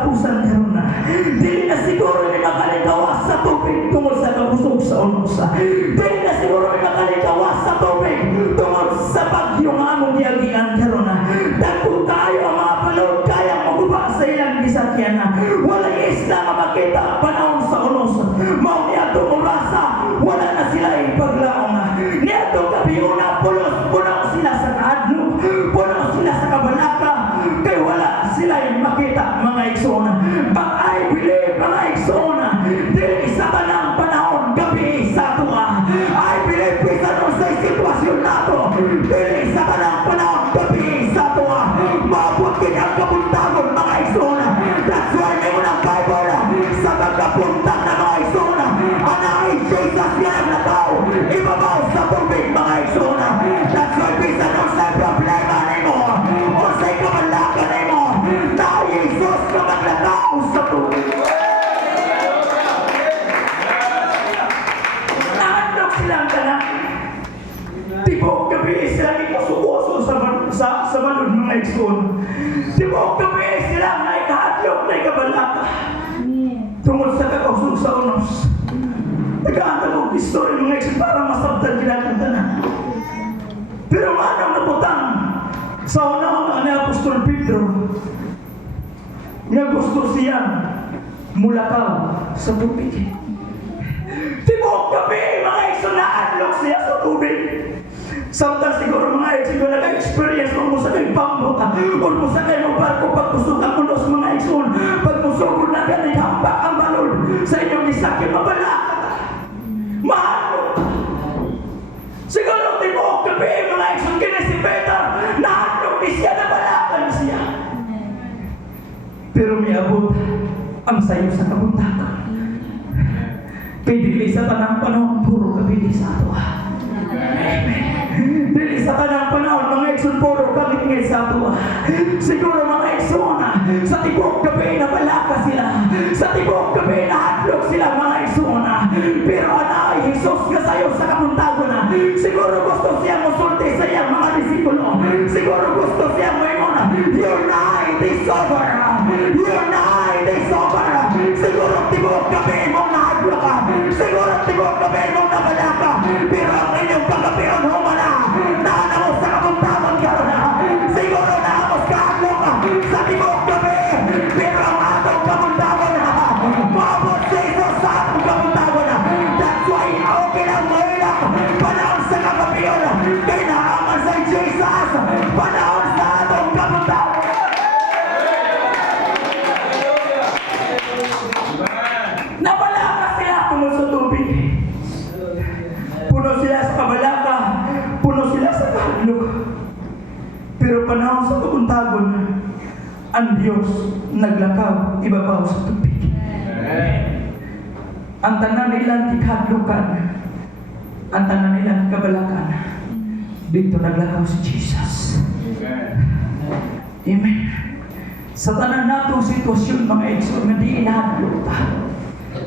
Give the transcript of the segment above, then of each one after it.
katapusan karon na. Dili na siguro ni makalikawas sa tubig tungod sa kabusog sa unos. Dili na siguro ni makalikawas sa tubig tungod sa bagyo nga among giagian karon na. Dagko kayo ang mga palod kaya maguba sa ilang gisakyan na. Walay isla nga makita panahon sa unos. Mao niya tumurasa, wala na sila ipaglaong na. Niya gabi una puno sila sa kaadlok, puno sila sa kabalaka, kay wala sila yung makita mga igsoon. But I believe mga igsoon, dili sa tanang panahon gabi sa tuwa. I believe bisan sa sitwasyon nato, dili sa tanang panahon gabi sa tuwa. Maabot kanyang kabuntagon mga igsoon. That's why may unang Bible sa magkapuntang na mga igsoon. Anay Jesus yan na tao, ibabaw sa tubig mga igsoon. That's why bisan sa problema nimo, o sa kabalaka nimo, na Jesus na maglakaw sa tubig. Nahandok silang tanan. Tibok gabi sila ikusukuso sa balod mga igsoon. Tibok gabi sila na ikahadlok na ikabalaka tungod sa kakasug sa unos. Nag-aantag og history mga igsoon para masabtan kinakanta. Pero manang naputang sa unang ni Apostol Pedro nga gusto siya mulakaw sa tubig. Tibok gabi mga igsoon naadlok siya sa tubig. Samtang siguro mga igsoon nag-experience mo sa kay pambot o mo sa kay barko pagkusog ang unos mga igsoon. Pag musugod na galing hambak ang balon sa inyong isakit mabalaka. Mahalo. Siguro tibok gabi mga igsoon kini si Peter naadlok ni siya nabalakan siya. Pero may abot ang sayo sa kabuntakan. Kay dili sa tanang panahon puro kabili sa ato. Amen. Dili sa tanang panahon mga igsoon puro kabili sa ato. Siguro mga igsoon sa tibok gabi na balaka sila. Sa tibok gabi na hadlok sila mga igsoon. Pero anay Jesus nga sayo sa kabuntagon na. Siguro gusto siya musulti sa iyang mga disipulo. Siguro gusto siya mo ingon, your night is over. Your night is over. Siguro tibok gabi mong nahadlok ka. Siguro tibok gabi mong nabalaka. Pero ang inyong pagkapiyon humana na mo sa kabuntagon karon na. Siguro naamos kahadlok ka sa tibok gabi. Pero ang atong kabuntagon na maabot si Jesus sa atong kabuntagon na. That's why okay lang mahirap panahon sa kakapiyon. Kaya naaman sa Jesus panahon sa atong kabuntagon. Nabalaka sila tungod sa tubig. Puno sila sa kabalaka, puno sila sa kahadlok. Pero panahon sa kabuntagon, ang Diyos naglakaw ibabaw sa tubig. Ang tanan nilang kahadlokan, ang tanan nilang kabalakan, dito naglakaw si Jesus. Amen. Sa tanan natong sitwasyon mga igsoon nga di inahadlok ta.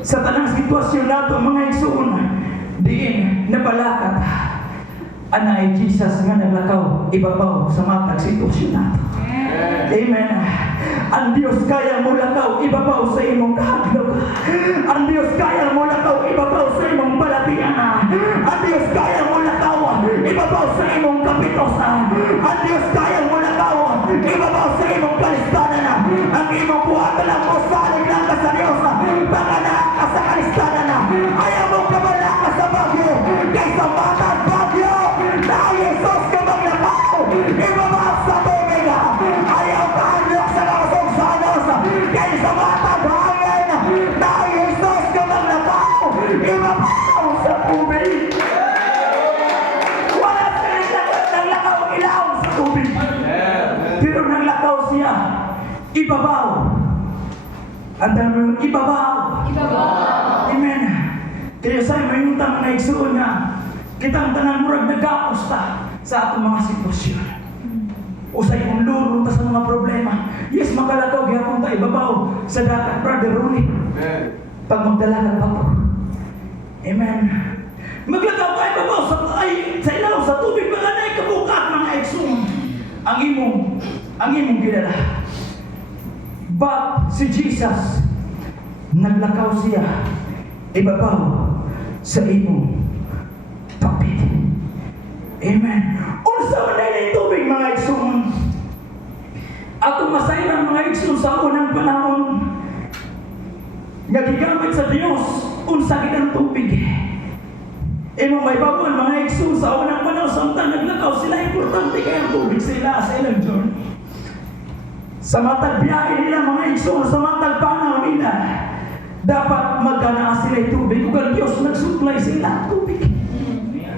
Sa tanang sitwasyon nato mga igsoon diin nabalakat anay Jesus nga naglakaw ibabaw sa matag sitwasyon nato. Amen. Ang Diyos kaya mo lakaw ibabaw sa imong kahadlok. Ang Diyos kaya mo lakaw ibabaw sa imong balatian. Ang Diyos kaya mo lakaw ibabaw sa imong kapitosan. Ang Diyos kaya mo lakaw ibabaw sa imong kalistanan. Ang imong buhatan ang musalig lang ka sa Diyos. Baka ka sa kalistanan. Ayaw mong kabalaka sa bagyo. Kaysa matang bagyo na Jesus ka maglakaw ibabaw sa tubig. Ayaw kahadlok sa kasong sa Diyos. Kaysa matang hangin na Jesus ka maglakaw ibabaw sa tubig. Wala sila naglakaw ilaw sa tubig. Pero naglakaw siya ibabaw. Ang dami yung ibabaw. Amen. Kaya sa'yo may utang na igsoon nga kitang tanan murag nagkapusta sa atong mga sitwasyon. O sa iyong luro ta sa mga problema. Yes, makalakaw gyapon ta ibabaw sa dagat, Brother Ronnie. Pag magdala ng vapor. Amen. Maglakaw ka ibabaw sa ilaw sa tubig mga na kabukat mga igsoon. Ang imong gidala. But si Jesus, naglakaw siya ibabaw sa imong tubig. Amen. Unsa man ay tubig mga igsoon? Atong masayran mga igsoon sa unang panahon nga gigamit sa Dios unsa gid ang tubig. Imong may babon mga igsoon sa unang panahon samtang naglakaw sila, importante kay ang tubig sila sa ilang journey. Sa matag biyahe nila mga igsoon, sa matag panahon nila, dapat magkanaa sila tubig ug ang Dios nagsuplay sila tubig.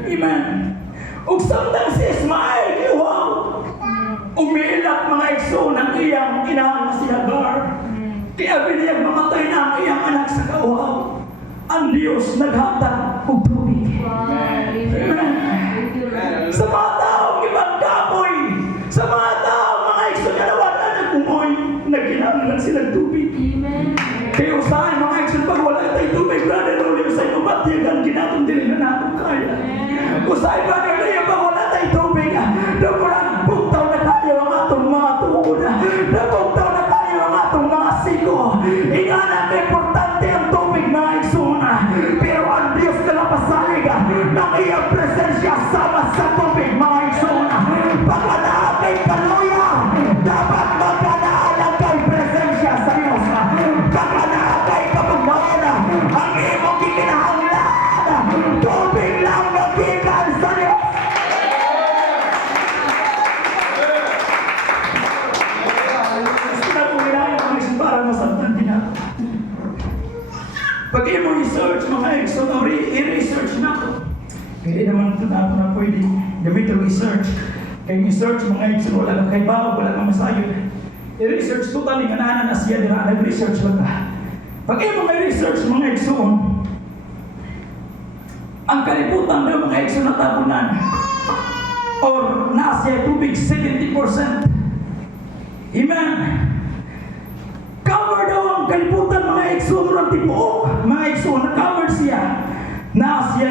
Amen. Ug samtang si Ismael wow, umiiyak mga igsoon ang iyang inahan si Hagar. Kaya biniyag mamatay na ang iyang anak sa kawaw. Ang Diyos naghatag og tubig. Amen. Sa mga taong ibang kapoy, sa mga taong mga igsoon na wala na kumoy, nagkinahanglan silang tubig. Kaya usahay mga igsoon, pag wala tayo tubig, brother, ulit sa inyo, matiyagan ginatong din na natin kaya. Usahay brother, kaya pag wala tayo tubig, namulang bugtaw na tayo ang atong mga tuod, nabugtaw na tayo ang atong mga siko. Inganan, importante ang tubig mga igsoon, pero ang Diyos kalapasalig ng iyang presensya sama sa tubig mga igsoon. Pagkanaan kay paluya, dapat magkanaan kay presensya sa Diyos. Pagkanaan kay kapagmawala, ang imong gikinahanglan, tubig lang nagikan sa Diyos. Para masabtan din ako. Pag i-mo research mga igsoon, i-research na ako. Kaya naman ito na ako na pwede gamit yung research. Kaya research mga igsoon, wala kang kaibaw, wala kang masayod. I-research totally nga na siya nila, nag-research lang ka. Pag i-mo research mga igsoon, ang kalibutan ng mga igsoon na tapunan or naasya tubig 70%. Amen. Cover daw ang kalibutan mga igsoon ng tibuok. Mga igsoon, na-cover siya. Naasya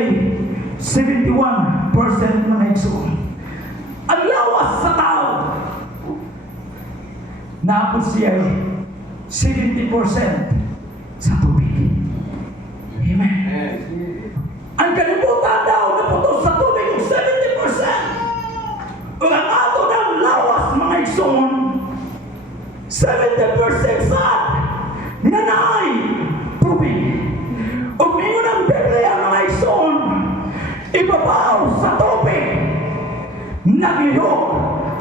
71% mga igsoon. Ang lawas sa tao, naapot siya 70% sa tubig. Amen. Ang kalibutan daw naputos sa tubig 70%. Ang ato ng lawas mga igsoon, 70% sa nanay tubig. Ug mingon ang Biblia mga igsoon, ibabaw sa tubig naglihok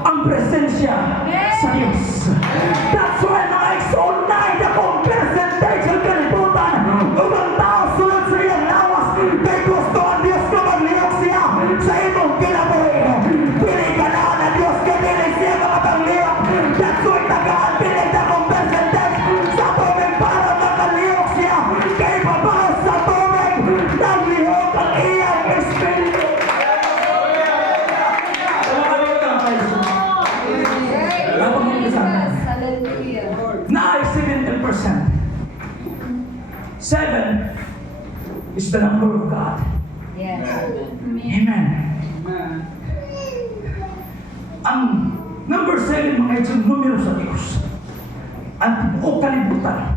ang presensya sa Diyos. That's why mga igsoon, nahin akong percentage ang kalibutan ug ang tao sunod sa iyang lawas kay gusto ang Diyos na maglihok siya sa imong kinabuhi. Pili ka na Diyos kay pili siya mga panglihok. That's why tagaan pili akong percentage sa tubig para makalihok siya kay babaw sa tubig naglihok ang iyang espiritu. Now 70%. 7 is the number of God. Yes. Amen. Ang number 7 mga igsoon, numero sa Diyos. Ang tibuok kalibutan,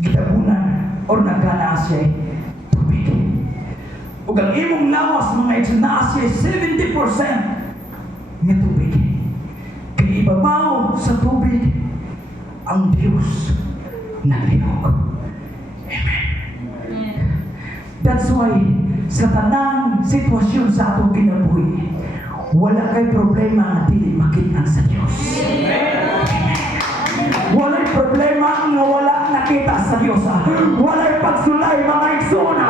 gitabunan or nagana siya tubig. Ug ang imong lawas mga igsoon, naa siya 70% nga tubig. Kaya ibabaw sa tubig ang Diyos naglihok. Amen. That's why sa tanang sitwasyon sa atong kinabuhi, wala kay problema nga dili makita sa Diyos. Walay problema nga wala nakita sa Diyos. Walay pagsulay mga igsoon,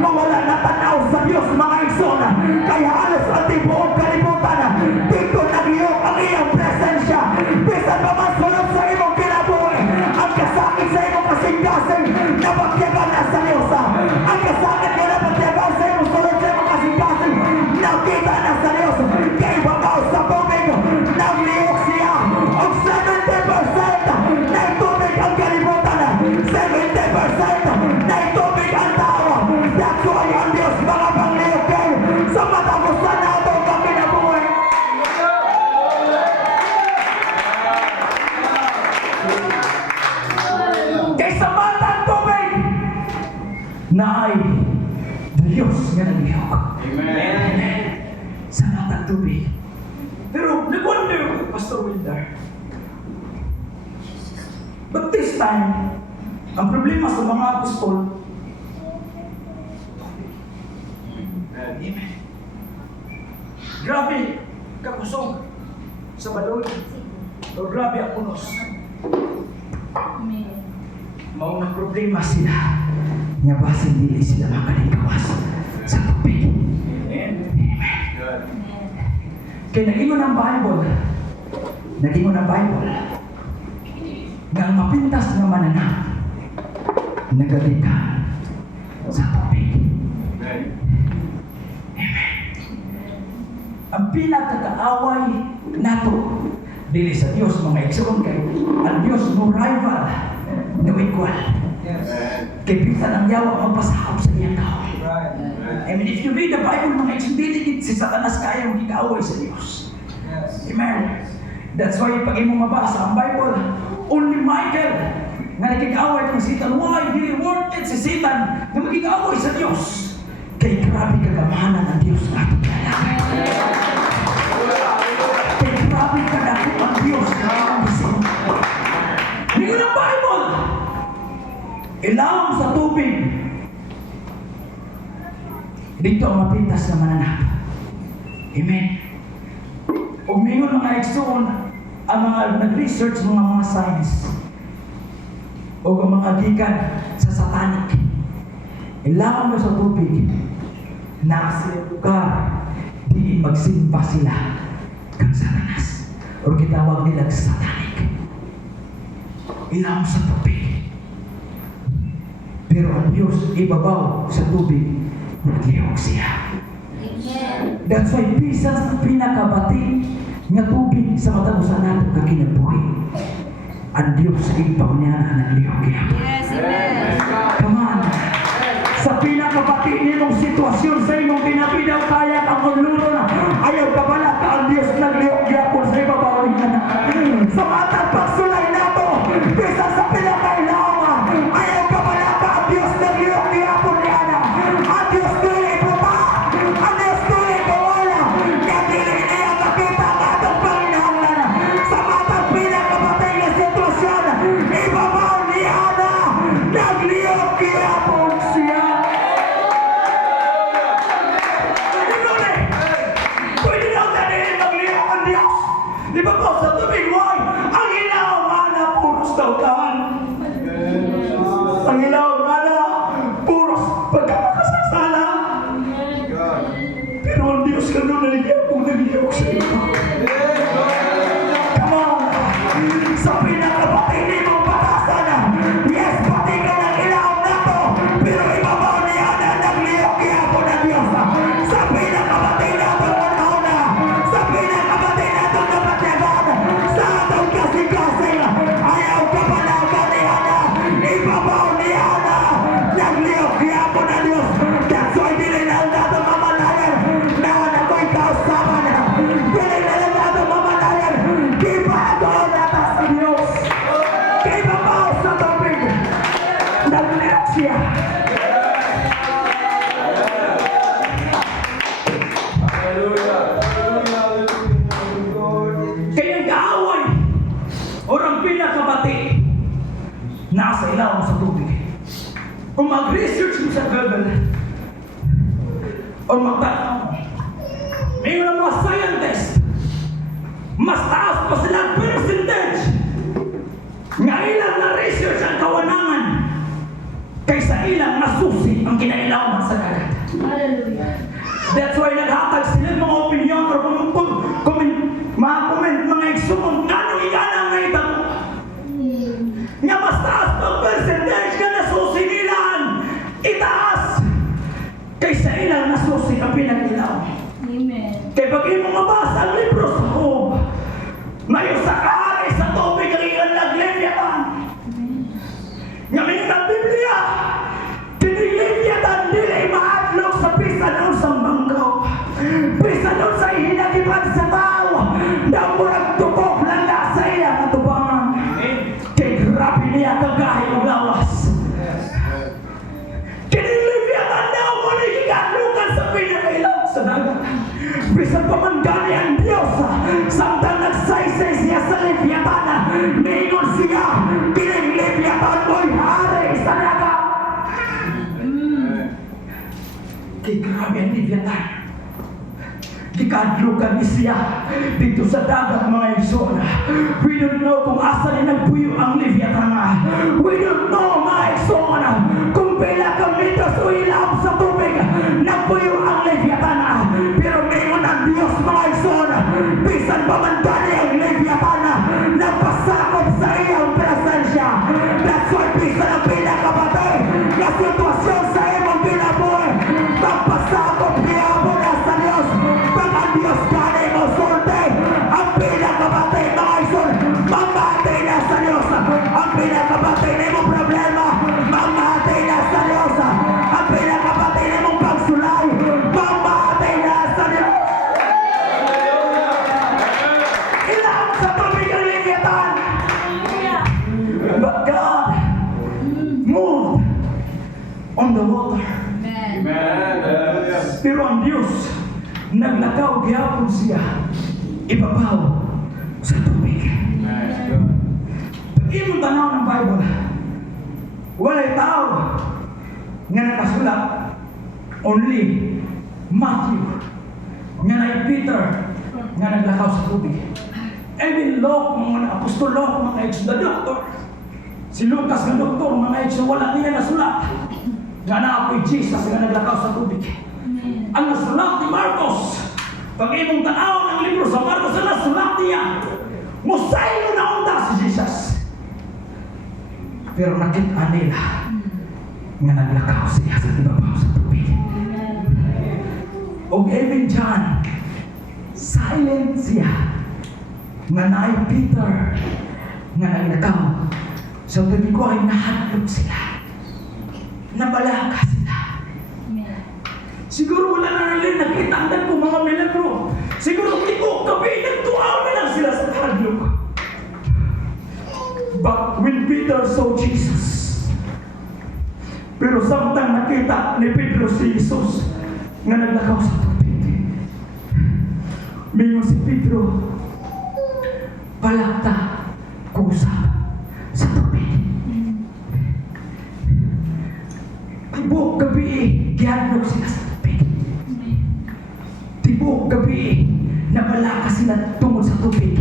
mawala na tanaw sa Diyos mga igsoon. Kaya alos ang tibuok kalibutan, dito naglihok ang iyong presensya. Bisan pa man sulod sa imong kinabuhi, ang kasakit sa imong kasing-kasing napagyagan na sa Diyos. Ang kasakit nga napagyagan sa imong sulod sa imong kasing-kasing nakita na sa Diyos. Kay babaw sa tubig naglihok siya. Og 70% na tubig ang kalibutan, 70% na tubig ang tao. That's why ang Diyos mga panglihok kayo sa matagusan na ito na ay Diyos nga naglihok. Amen. Sa matang tubig. Pero nag-wonder, Pastor Wilder. But this time, ang problema sa mga apostol, Amen. Grabe, kakusog sa balon. O grabe ang punos. Maunang problema sila. Nga basin dili sila makalingkawas sa tubig. Amen. Kaya nag-ingon ang Bible, nga ang mapintas nga mananap, nagalitan sa tubig. Amen. Ang pinakakaaway nato dili sa Dios mga igsoon kay ang Dios no rival, no equal. Yes. Kay bisan ang yawa magpasahop sa iyang tao. Right. I mean, if you read the Bible, mga igsoon, dili si Satanas kaya ang gikaaway sa Dios. Yes. Amen. That's why pag imo mabasa ang Bible, only Michael nga nagkikaaway kang Satan. Why? Dili worth it si Satan na magkikaaway sa Dios. Kay grabe kagamahanan ang Dios nga ating kailangan. Kay grabe kadako ang Dios nga ating isip. Hindi ng Bible. Ilawang sa tubig. Dito ang mapintas na mananap. Amen. Umingon mga igsoon ang mga nag-research mga science o ang mga gikan sa satanic. Ilawang mo sa tubig na sa lugar di magsimba sila kang Satanas o kitawag nila satanic. Ilawang sa tubig. Pero ang Diyos ibabaw sa tubig, naglihok siya. That's why bisan sa pinakabati nga tubig sa matagusan natin kakinabuhi. Ang Diyos ibaw niya na naglihok siya. Yes, amen. Come on. Sa pinakabati niyong sitwasyon sa imong pinapidaw kaya kang unluro na ayaw ka pala ka ang Diyos naglihok siya kung sa ibabaw niya na. Sa matang pagsulay nato, bisan sa pinakailawa, ayaw ka pala ka ang Diyos naglihok siya kung niya na. Ang Diyos tuloy po ba? Ang Diyos tuloy po wala. Kaya dili niya makita ang atong panginahanglan. Sa matang pinakabati nga sitwasyon, ibabaw niya na naglihok siya kung siya. Pwede na ganun maglihok ang Diyos. Di ba po sa tubig, why? Ang ilaw nga na puros daw tahan. Ang ilaw nga na puros pagkamakasasala. Pero ang Diyos ka doon naligyan kung naglihok sa iyo. Come on. Sa pinakabati ni mong batasan na, yes, pati ka ng ilaw na to, pero ibabaw niya na naglihok po ng Diyos. Sa pinakabati na itong una-una, sa pinakabati na itong napatyagan, sa atong kasing-kasing, ayaw ka pa na ganihan na, ibabaw niya na naglihok po ng Diyos. That's why dinilal na itong mamalayan na ako'y kausapan. Dinilal na itong mamalayan, ibabaw na ta sa Diyos. Ibabaw sa tubig, naglihok siya. Kaya ang kaaway o ang pinakabati nasa ilaw sa tubig. Kung mag-research mo sa Google o magtanong, may mga scientist, mas taas pa silang percentage nga ilang na research ang kawanangan kaysa ilang nasusi ang kinailawan sa dagat. Hallelujah. That's why naghatag sila ng mga opinion or mga comment, mga igsoon, ano iganang nga itamo? Nga mas taas pang percentage nga nasusi nilang itaas kaysa ilang nasusi ang pinag-ilaw. Amen. Kaya pag imong mabasa ang libro sa Job, ngayon sa kahari sa tubig ang iyong nagliliyatan. Nga minun ang Biblia, tinililiyatan dili maadlok sa pisanon sa bangko. Pisanon sa ihinagipan sa tao, na murag tukok lang na sa iya katubangan. Kaya grabe niya kagahi o lawas. Kinili Nakadlukan ni siya dito sa dagat mga igsoon. We don't know kung asa ni nagpuyo ang Leviathan. We don't know mga igsoon kung pila ka meters o ilap sa tubig nagpuyo ang Leviathan. Pero ngayon ang Diyos mga igsoon, bisan pa man dali ang Leviathan, napasakop sa iyong presensya. That's why bisan ang pinakabatay na sitwasyon sa iyong kinabuhi, magpasakop niya mo na sa Diyos. Pag ang Diyos gani mo sulti, ang pinakabatay mga igsoon, mamatay na sa Diyos. Ang pinakabatay na mong problema, mamatay na sa Diyos. Ang pinakabatay na mong pagsulay, mamatay na sa Diyos. Ilang sa tubig ang Leviathan, but God moved on the water. Pero ang Diyos, naglakaw gihapon siya ibabaw sa tubig. Pag imong tanaw ng Bible, walay tao nga nakasulat, only Matthew nga na Peter nga naglakaw sa tubig. Even Luke, mga apostol Luke, mga ex-the doctor, si Lucas ng doktor, mga ex, wala niya nasulat nga naapoy Jesus nga naglakaw sa tubig. Ang nasulat ni Marcos, pag imong tanaw ng libro sa Marcos, ang nasulat niya, musaylo na unta si Jesus. Pero nakita nila nga naglakaw siya sa ibabaw sa tubig. O even John, silent siya nga naay Peter nga naglakaw. So pag ko ay nahadlok sila, nabalaga sila. Siguro wala na rin nakita ko mga milagro. Siguro tiko gabi nagtuaw na lang sila sa hadlok. But when Peter saw Jesus, pero samtang nakita ni Pedro si Jesus nga naglakaw sa tubig, mingon si Pedro, palakta kusa sa tubig. Tibuok gabi, gihadlok sila sa tubig. Tibuok gabi, nabalaka sila tungod sa tubig.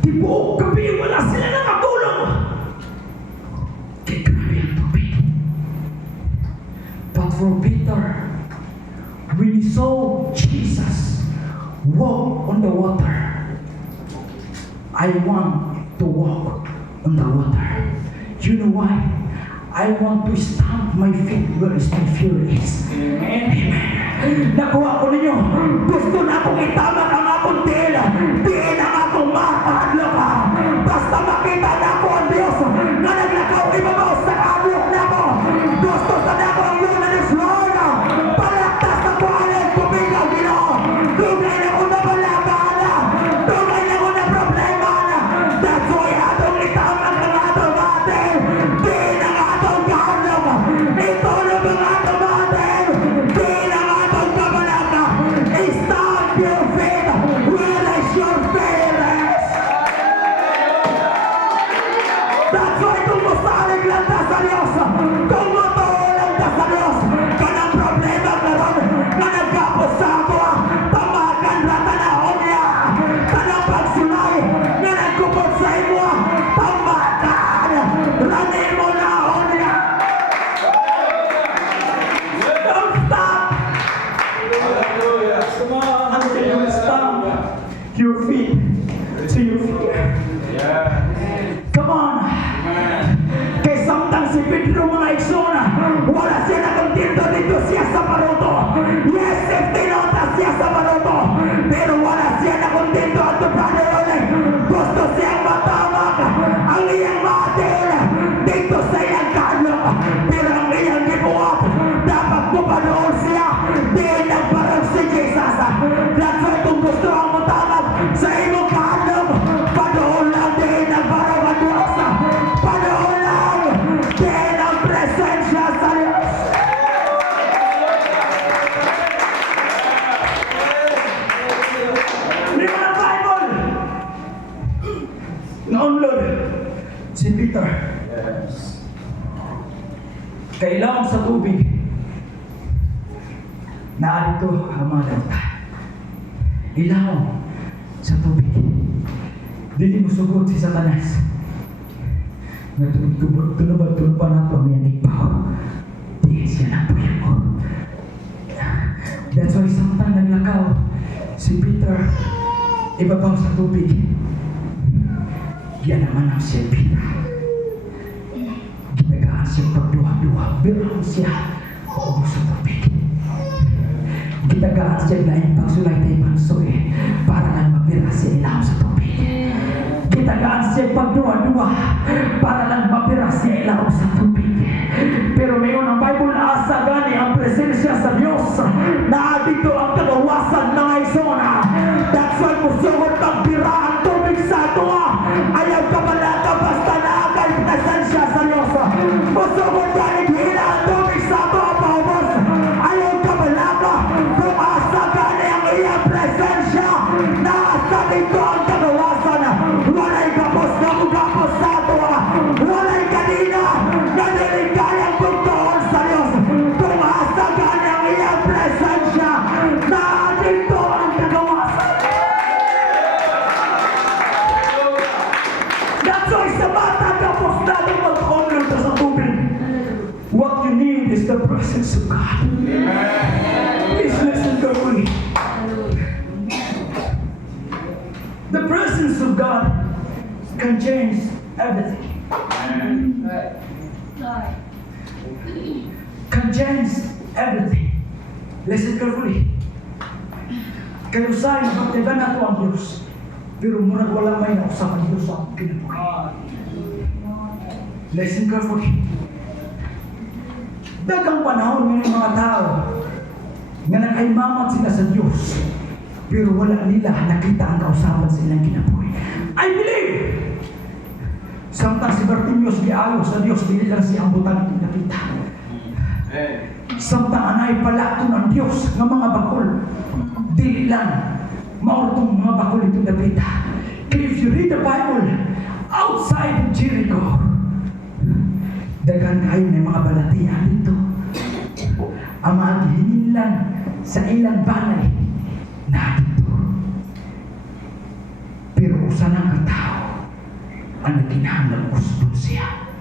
Tibuok gabi, wala sila nakatulong. Kaya grabe ang tubig. But for Peter, when he saw Jesus walk on the water, I want to walk on the water. You know why? I want to stamp my feet where my fury is. Amen. Nakuha ko ninyo. Gusto na akong itamak ang akong tila. Diin ang akong makahadlok ha. Basta makita na ako ang Diyos na naglakaw ibabaw sa hadlok na ako. Gusto sa na ako ang yun na ni Florida. Palaktas na ko alin kumigaw Ginoo. Dugay na ko na balabala. Dugay na ko na problema na. That's why atong itamak ang atong atin. Diin ang atong kahadlok. Ito na mga atong atin. Diin ang atong kabalaka. Stand your feet. Realize your feelings. That's why kung musalig lang ta sa Diyos, kung matuo lang ta sa Diyos, kanang problema karon na nagkapos sa ako, tamakan rata na niya. Kanang pagsulay na nagkupot sa imo, tamakan, ranin mo na niya. Don't stop until you stamp your feet to your fear. Come on. Kay samtang si Pedro mga iksona, wala siya nakontinto dito siya sa paruto. Yes, 15 notas siya sa paruto. Pero wala siya nakontinto at brother Oleg. Gusto siyang matamak ang iyang matil dito sa iyang kadlok. Pero ang iyang gibuhat, dapat mapanood siya. Di nagparang si Jesus. That's why kung gusto ang matamak sa iyong kadlok, panood lang din nagparang ang Diyos. Panood lang din ang presensya sa Diyos. Hindi mo na Bible. Naunlod si Peter. Kailangan sa tubig na alito ang mga data. Ilaw sa tubig. Dili mo sugot si Satanas. Tunuban nato ang iyang igbaw. Di siya napuyan mo. That's why samtang naglakaw si Peter ibabaw sa tubig. Yan naman ang siya Peter. Ginagaan siya pagduha-duha. Birang siya o sa tubig. Ginagaan siya lain pagsulay tayo pagsuy para lang mapira siya ilaw sa tubig. Ginagaan siya pagduha-duha para lang mapira siya ilaw sa tubig. Pero ngayon ang Bible asa gani ang presensya sa Diyos na dito ang kagawasan ng Aizona. That's why musugot ang pira ang tubig sa tuwa. Ayaw ka malaka basta naagay presensya sa Diyos. Musugot gani hila ang tubig sa tuwa paubos. Ayaw ka malaka kung asa gani ang iyang presensya na asa dito ang kagawasan. Walay kapos na ugapos sa tuwa. Walay kanina na niligayang pagkaon sa Diyos. Kung asa gani ang iyang presensya na dito ang kagawasan. That's why sa bata kapos natin mag-honor ka sa tubig. What you need is the presence of God. Please listen carefully. The presence of God can change everything. Can change everything. Listen carefully. Kayo sa ipagtigan na ito ang Diyos. Pero murag wala may nausapan Diyos ang kinabuhi. Listen carefully. Dagang panahon ng mga tao nga nakaimamat sila sa Diyos pero wala nila nakita ang kausapan sa ilang kinabuhi. I believe! Samtang si Bartimeus giayo sa Diyos, dili lang siya ang butang nakita. Samtang anay palakton ang Diyos ng mga bakol, dili lang maurtong mga bakol ito nakita. If you read the Bible, outside Jericho, dagan kayo ng mga balatian dito. Ang mga gihinlan sa ilang balay na dito. Pero usa na ang tao ang nagkinahanglan gusto siya.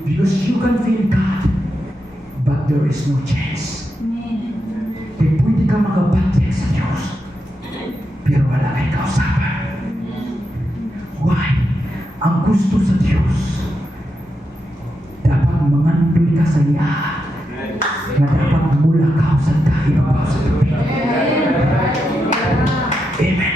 Because you can feel God, but there is no chance. Kaya pwede ka makabatya sa Diyos, pero wala kay kausapan. Why? Ang gusto sa Diyos, dapat mangandoy ka sa iya na dapat mula ka sa ibabaw sa tubig. Amen.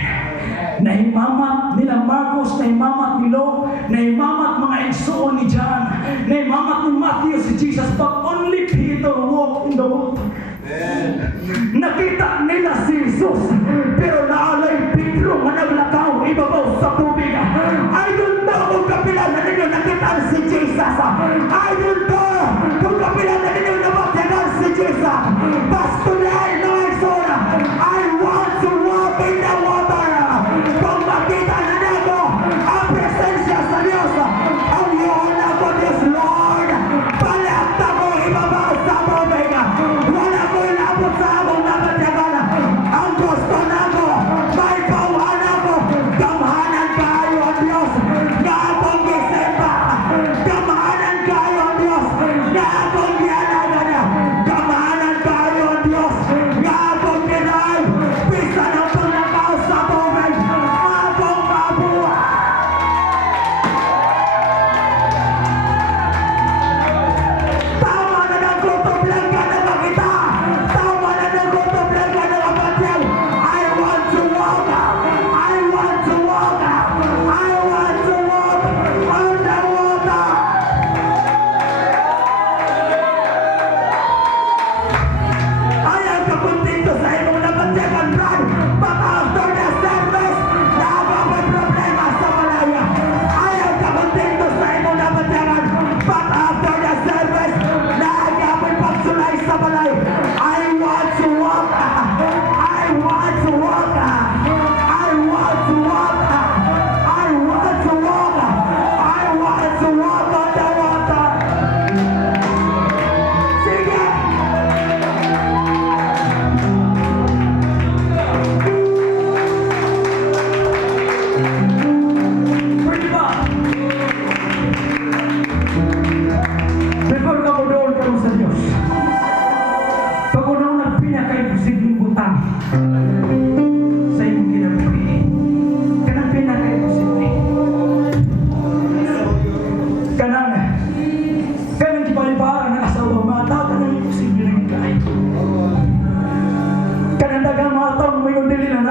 Naimamat nila Marcos, naimamat ni Luke, naimamat mga igsoon ni John, naimamat ni Matthew si Jesus, but only Peter walked in the water. Nakita nila si Jesus, pero naalay Pedro na naglakaw ibabaw sa tubig. I don't know kung kapilan na ninyo nakita si Jesus. I don't know kung kapilan na ninyo namatyagan si Jesus. But today, no Arizona, I want to walk in the water. Kung makita na nako ang presensya sa Diyos, ang iyon ako Diyos, Lord, palakta ko ibabaw sa tubig. Wala ko ilabot sa akong namatyagan. Ang gusto na ko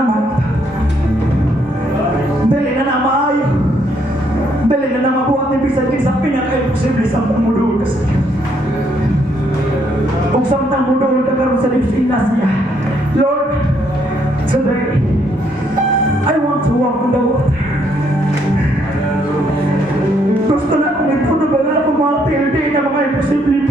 mga tao. Dali na na maayo. Dali na na mabuhat ni bisag sa pinaka-imposible sa pamudol ka sa Diyos. Kung samtang mudol ka karoon sa Diyos, inas niya. Lord, today, I want to walk on the water. Gusto na kung ito na ba na mga tilde na mga imposible.